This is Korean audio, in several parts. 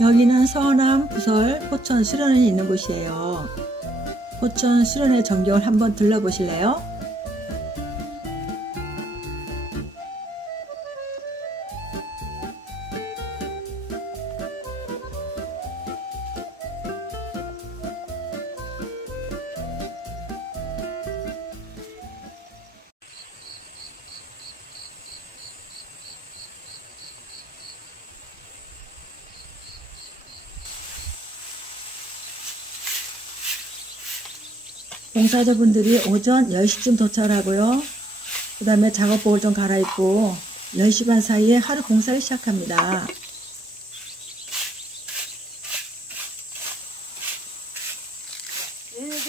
여기는 서남 부설 포천 수련원이 있는 곳이에요. 포천 수련회 전경을 한번 둘러보실래요? 봉사자분들이 오전 10시쯤 도착을 하고요. 그 다음에 작업복을 좀 갈아입고 10시 반 사이에 하루 봉사를 시작합니다.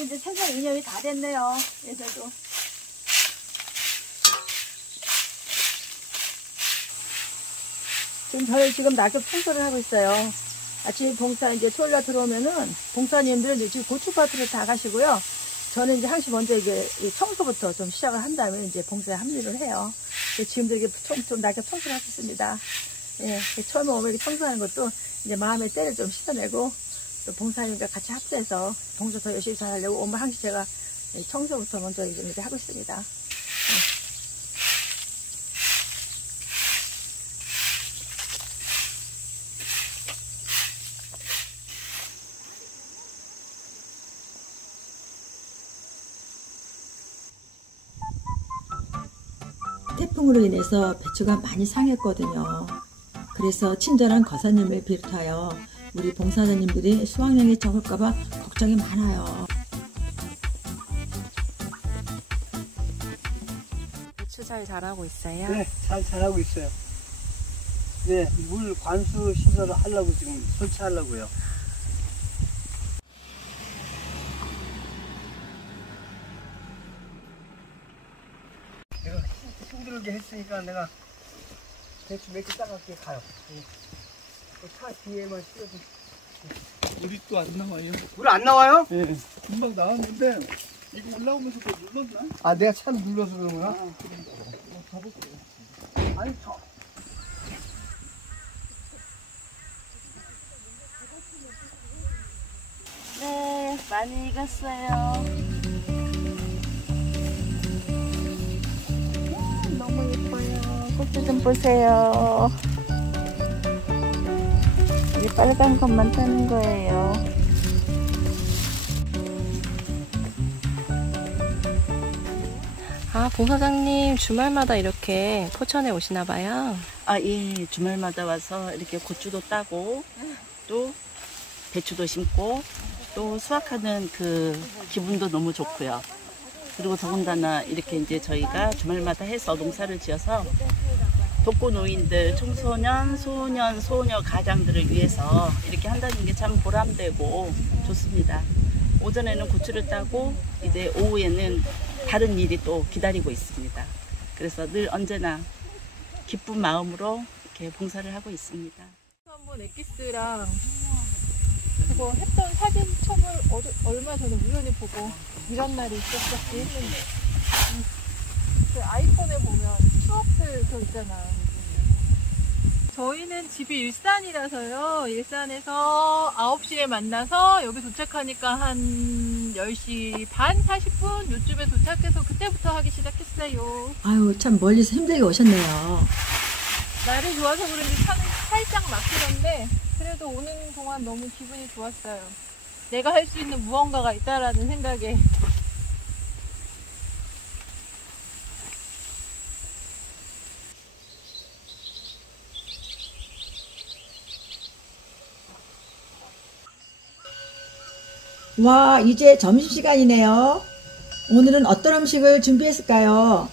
이제 생산 2년이 다 됐네요. 얘들도. 저희 낙엽 청소를 하고 있어요. 아침 봉사 이제 토요일날 들어오면은 봉사님들은 이제 지금 고추밭으로 다 가시고요. 저는 이제 항시 먼저 이게 청소부터 좀 시작을 한 다음에 이제 봉사에 합류를 해요. 지금도 이게 좀 낙엽 청소를 하고 있습니다. 예, 처음에 오면 이렇게 청소하는 것도 이제 마음의 때를 좀 씻어내고 또 봉사님과 같이 합세해서 봉사 더 열심히 잘하려고 오늘 항시 제가 청소부터 먼저 이제 하고 있습니다. 예. 태풍으로 인해서 배추가 많이 상했거든요. 그래서 친절한 거사님을 비롯하여 우리 봉사자님들이 수확량이 적을까봐 걱정이 많아요. 배추 잘 자라고 있어요? 네, 잘 자라고 있어요. 네, 물 관수 시설을 하려고 지금 설치하려고요. 힘들게 했으니까 내가 배추 몇 개 따갑게 가요. 차 뒤에만 씌워서. 물이 또 안 나와요. 물 안 나와요? 예. 금방 나왔는데 이거 올라오면서 또 눌렀나? 아, 내가 차 눌러서 그런구나. 아, 그런가. 가볼게요. 아니, 저. 네, 많이 익었어요. 너무 예뻐요. 꽃도 좀 보세요. 이 빨간 것만 타는 거예요. 아, 봉사장님 주말마다 이렇게 포천에 오시나 봐요? 아, 예, 주말마다 와서 이렇게 고추도 따고 또 배추도 심고 또 수확하는 그 기분도 너무 좋고요. 그리고 더군다나 이렇게 이제 저희가 주말마다 해서 농사를 지어서 독거노인들, 청소년, 소년, 소녀 가장들을 위해서 이렇게 한다는 게 참 보람되고 좋습니다. 오전에는 고추를 따고 이제 오후에는 다른 일이 또 기다리고 있습니다. 그래서 늘 언제나 기쁜 마음으로 이렇게 봉사를 하고 있습니다. 한번 엑기스랑 그거 했던 사진 첩을 얼마 전에 우연히 보고 이런 날이 있었었지 했는데 그 아이폰에 보면 추억들 그 있잖아. 저희는 집이 일산이라서요. 일산에서 9시에 만나서 여기 도착하니까 한 10시 반 40분 요쯤에 도착해서 그때부터 하기 시작했어요. 아유, 참 멀리서 힘들게 오셨네요. 날이 좋아서 그런지 차는 살짝 막히던데 그래도 오는 동안 너무 기분이 좋았어요. 내가 할 수 있는 무언가가 있다라는 생각에. 와, 이제 점심시간이네요. 오늘은 어떤 음식을 준비했을까요?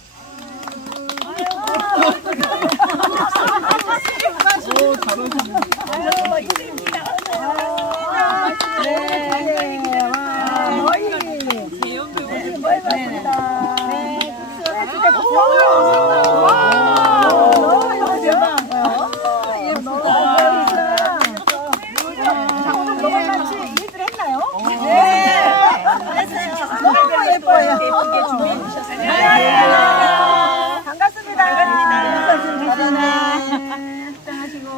예쁘게 준비해 주셨어요. 반갑습니다. 하시고.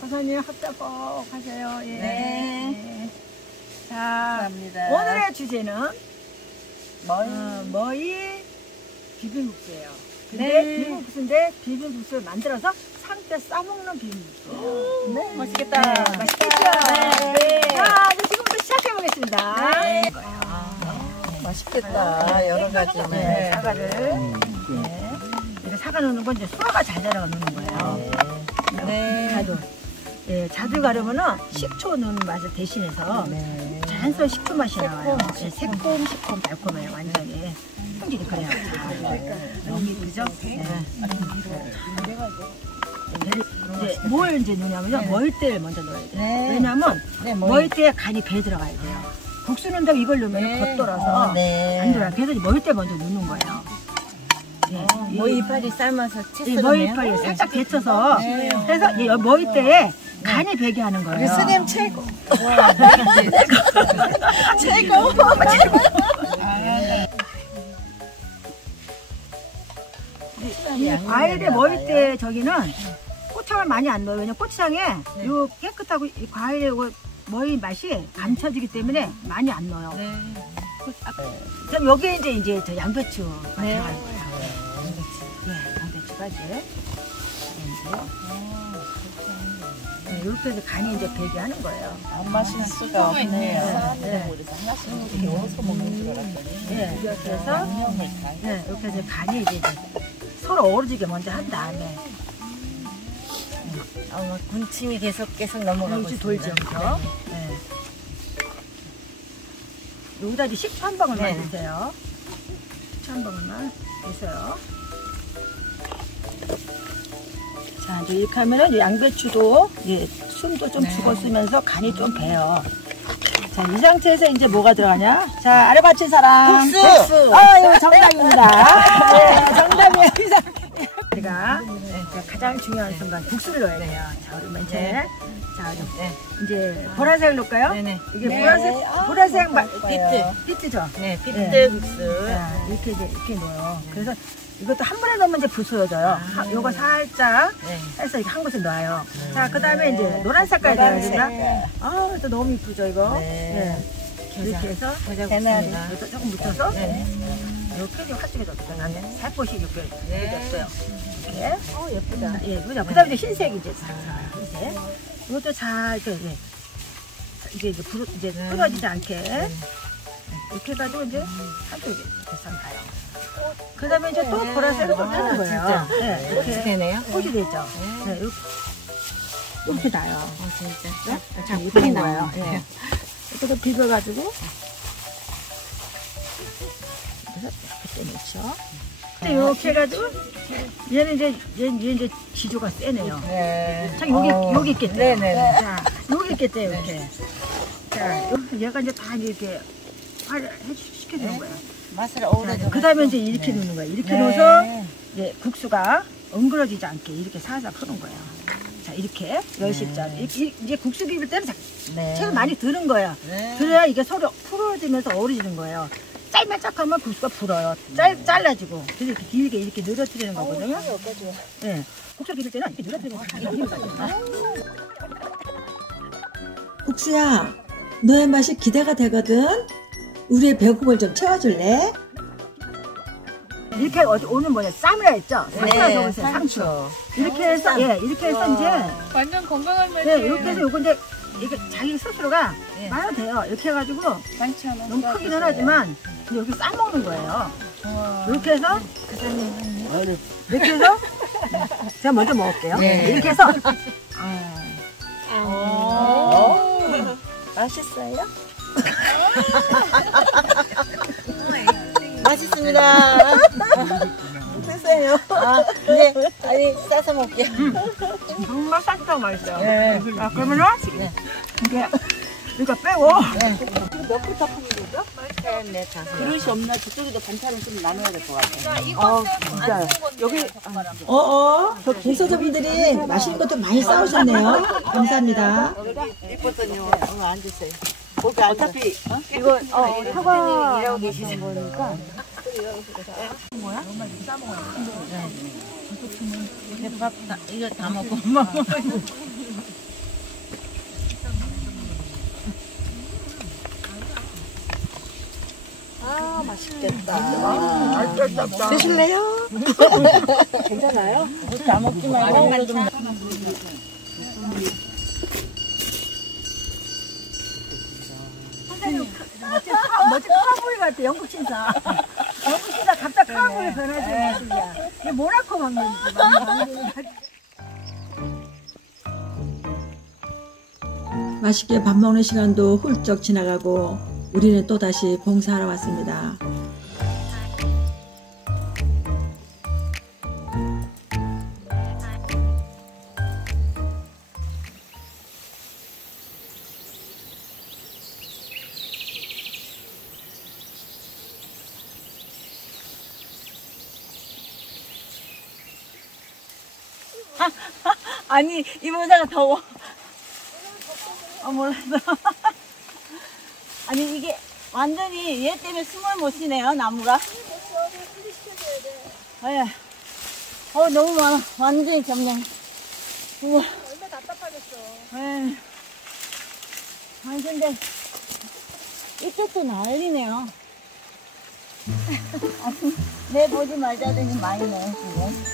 선생님 합작 꼭 하세요. 예. 네. 자, 감사합니다. 오늘의 주제는 머위 비빔국수예요. 근데 비빔국수인데 비빔국수를 만들어서 상추에 싸먹는 비빔국수. 네, 맛있겠다. 네, 맛있겠죠? 네. 자, 이제 지금부터 시작해보겠습니다. 네. 맛있겠다. 여러 가지. 네, 사과를. 네. 이렇게 사과 넣는 건 이제 수화가 잘 자라가 넣는 거예요. 네. 자두. 예, 자두 가려면은 식초 넣는 맛을 대신해서 자연스러운 식초 맛이 나와요. 예, 새콤, 시콤, 달콤해요. 완전히. 성질이 그래요. 너무 이쁘죠? 네. 이제 뭘 이제 넣냐면요. 머위대를 먼저 넣어야 돼요. 왜냐면 머위대에 간이 배에 들어가야 돼요. 국수 넣는다고 이걸 넣으면 겉돌아서 안 들어요. 그래서 머위대 먼저 넣는 거예요. 머위파리 삶아서 채 머위파리 살짝 데쳐서 그래서 이 머위대에 간이 배게 하는 거예요. 스님 최고. 최고. 이 과일의 머위대 저기는 고추장을 많이 안 넣어요. 왜냐면 고추장에 요 깨끗하고 이 과일의 머위 맛이 감춰지기 때문에 많이 안 넣어요. 그럼 여기에 이제 저 양배추가 들어갈 거예요. 양배추가 이제 이렇게 해서 간이 이제 배게 하는 거예요. 안 마실 수가 없네요. 그래서 하나씩 이렇게 넣어서 먹는 줄 알았더니. 이렇게 해서 이렇게 해서 간이 이제 서로 어우러지게 먼저 한 다음에 군침이 계속 넘어가고 이렇게 돌죠. 여기다 이제 식초 한 방울만 넣으세요. 식초 한 방울만 넣으세요. 자, 이제 이렇게 하면은 이제 양배추도 이제 숨도 좀 죽었으면서 간이 좀 배요. 자, 이 상태에서 이제 뭐가 들어가냐? 자, 아래 받친 사람. 국수! 아, 이거 정답입니다. 네, 정답이에요. 우리가 가장 중요한 순간 국수를 넣어야 돼요. 자, 그러면 이제 이제 보라색 넣을까요? 네네. 이게 보라색 비트죠? 네, 비트 국수. 자, 이렇게 넣어요. 그래서 이것도 한 번에 넣으면 이제 부스러져요. 요거 살짝 해서 이렇게 한 곳에 넣어요. 자, 그 다음에 이제 노란 색깔 넣어야 아, 또 너무 이쁘죠, 이거? 이렇게 해서 이것도 조금 묻혀서 이렇게 이제 화쪽에 넣었어요. 살포시 이렇게 묻었어요. 이렇게. 예쁘다. 예, 그죠? 그 다음에 이제 흰색 이제 흰색. 이것도 잘 이렇게 이제 끊어지지 않게 이렇게 해가지고 이제 한쪽 이렇게 삶아요. 그 다음에 이제 또 보라색을 또 타는 거예요. 네, 이렇게 되네요. 꽃이 되죠. 네, 이렇게 나요. 진짜. 자, 이렇게 나요. 네. 이렇게 비벼가지고 그래서 이렇게 떼놓죠. 근데 이렇게 해가지고 얘는 이제 지조가 세네요. 자, 여기 있겠죠. 네네. 자, 여기 있겠죠, 이렇게. 자, 얘가 이제 다 이렇게 시켜주는 거예요. 맛을 어우러져. 그 다음에 이제 이렇게 넣는 거예요. 이렇게 넣어서 이제 국수가 엉그러지지 않게 이렇게 살살 푸는 거예요. 자, 이렇게 10식짜리. 이제 국수 비빌 때는 채를 많이 드는 거예요. 그래야 이게 서로 풀어지면서 어우러지는 거예요. 짤막짝하면 국수가 불어요. 잘라지고. 그래서 이렇게 길게 이렇게 늘어뜨리는 거거든요. 네. 국수 비빌 때는 이렇게 늘어뜨리는 거예요. 국수야, 너의 맛이 기대가 되거든. 우리의 배고픔을 좀 채워줄래? 이렇게 오늘 뭐냐 쌈이라 했죠? 상추. 이렇게 해서 이렇게 해서 이제 완전 건강한 맛이에요. 네, 이렇게 해서 요거 이제 이렇게 자기 스스로가 말아도 돼요. 이렇게 해가지고 너무 크기는 하지만 여기 싸먹는 거예요. 이렇게 해서 이렇게 해서 제가 먼저 먹을게요. 이렇게 해서 맛있어요? 맛있습니다. 드세요. 네, 아니 싸서 먹게요. 정말 싹싹 맛있어요. 자, 그러면은 이게 이거 빼고 몇 분 더 푸는 거죠? 네, 그릇이 없나 저쪽에도 반찬을 좀 나눠야 될 것 같아요. 진짜요. 여기 저 봉사자분들이 맛있는 것도 많이 싸우셨네요. 감사합니다. 이뻤더니요. 앉으세요. 거기 어차피 이거 사과 일하고 계시는 거니까. 뭐야? 밥 이거 다 먹고 맛있겠다. 드실래요? 괜찮아요? 다 먹지 말고 좀. 선생님, 멋진 카우보이 같아, 영국 신사. 영국 신사 갑자기 카우보이 변하시는 모습이야. 이게 모나코 방문이지. 맛있게 밥 먹는 시간도 훌쩍 지나가고 우리는 또다시 봉사하러 왔습니다. 아니, 이 모자가 더워. 몰랐어. 아니, 이게 완전히 얘 때문에 숨을 못 쉬네요, 나무가. 예. 너무 많아. 완전히 점령. 우와. 얼마나 답답하겠어. 예. 아니, 근데, 이쪽도 난리네요. 내 보지 말자더니 많이 내, 지금.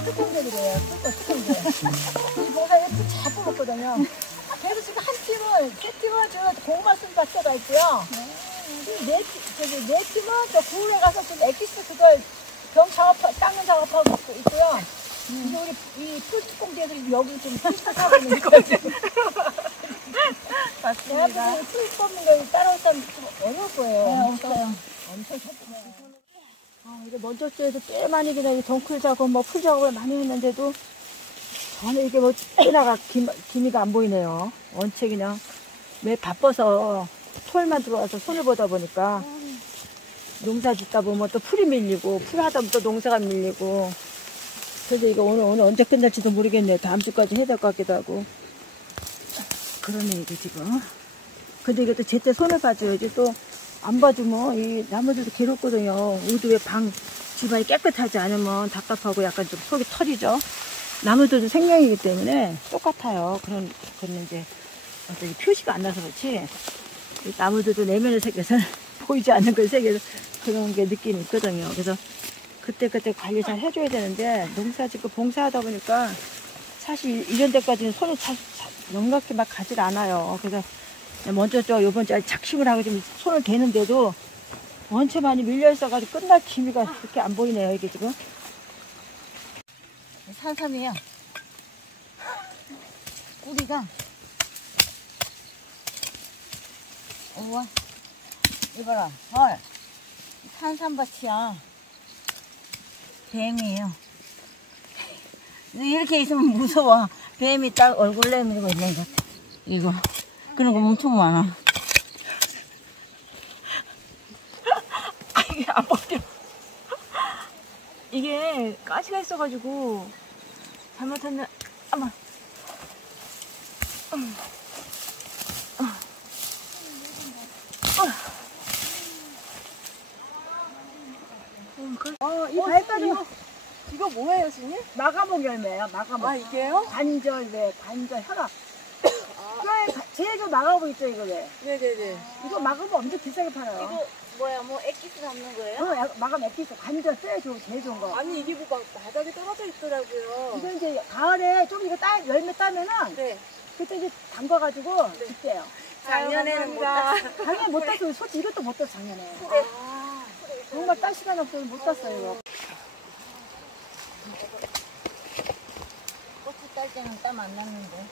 특공대들이에요. 특공대. 이 봉사에 잘 뽑았거든요. 그래서 지금 한 팀은, 세 팀은 저 고구마 쓴 밭대가 있고요. 네 팀은 저 구울에 가서 좀 엑기스 그걸 닦는 작업하고 있고요. 근데 우리 이 풀특공대들이 여기 좀 풀특하고 있는 거예요. 맞습니다. 풀 뽑는 걸 따라올 사람 좀 어려울 거예요. 네, 없어요. 엄청 섭섭해요. 이게 먼저 주에서 꽤 많이 그냥 덩클 작업, 풀 작업을 많이 했는데도 저는 이게 하나가 기미가 안 보이네요. 원체 그냥 매 바빠서 토요일만 들어와서 손을 보다 보니까 농사 짓다 보면 또 풀이 밀리고 풀 하다 보면 또 농사가 밀리고 그래서 이거 오늘 언제 끝날지도 모르겠네요. 다음 주까지 해야 될 것 같기도 하고 그러네 이게 지금. 근데 이것도 제때 손을 봐줘야지 또 안 봐주면 이 나무들도 괴롭거든요. 우리 왜 집안이 깨끗하지 않으면 답답하고 약간 좀 속이 털이죠. 나무들도 생명이기 때문에 똑같아요. 그런 이제 어떤 표시가 안 나서 그렇지. 이 나무들도 내면의 세계에서 보이지 않는 그 세계에서 그런 게 느낌이 있거든요. 그래서 그때 관리 잘 해줘야 되는데 농사 짓고 봉사하다 보니까 사실 이런 데까지는 손이 넉넉히 막 가질 않아요. 그래서 먼저 요번 주에 작심을 하고 좀 손을 대는데도 원체 많이 밀려 있어가지고 끝날 기미가 그렇게 안 보이네요, 이게 지금. 산삼이에요. 뿌리가. 우와. 이봐라. 헐. 산삼밭이야. 뱀이에요. 이렇게 있으면 무서워. 뱀이 딱 얼굴 내밀고 있는 것 같아. 이거. 그런 거 엄청 많아. 이게 안 벗겨. 이게 가시가 있어가지고 잘못하면 아마 이 발가락 이거 뭐예요, 선생님? 마가목 열매예요. 마가목. 이게요? 관절 혈압. 제일 좋은 마가목 있죠, 이거 왜? 네네네. 이거 마가목 엄청 비싸게 팔아요. 이거 뭐야, 뭐 액기스 담는 거예요? 마가목 액기스 관절 제일 좋은 거. 아니 이게 뭐 바닥에 떨어져 있더라고요. 이거 이제 가을에 좀 이거 열매 따면은 네. 그때 이제 담가가지고 줄게요. 작년에는 못 땄어요. 작년에 못 땄어요. 솔직히 이것도 못 땄어, 작년에. 정말 딸 시간 없어서 못 땄어요, 이거. 고추 딸 때는 땀 안 났는데.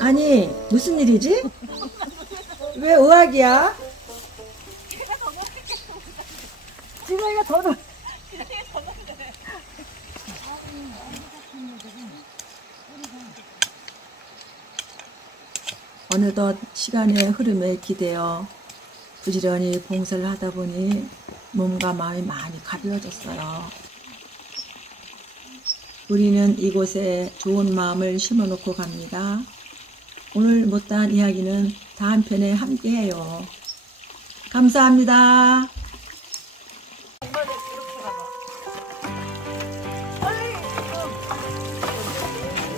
아니 무슨 일이지? 왜 의학이야? 지금 이거 더 어느덧 시간의 흐름에 기대어 부지런히 봉사를 하다 보니 몸과 마음이 많이 가벼워졌어요. 우리는 이곳에 좋은 마음을 심어놓고 갑니다. 오늘 못다한 이야기는 다음 편에 함께해요. 감사합니다.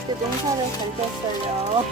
이렇게 농사를 잘 졌어요.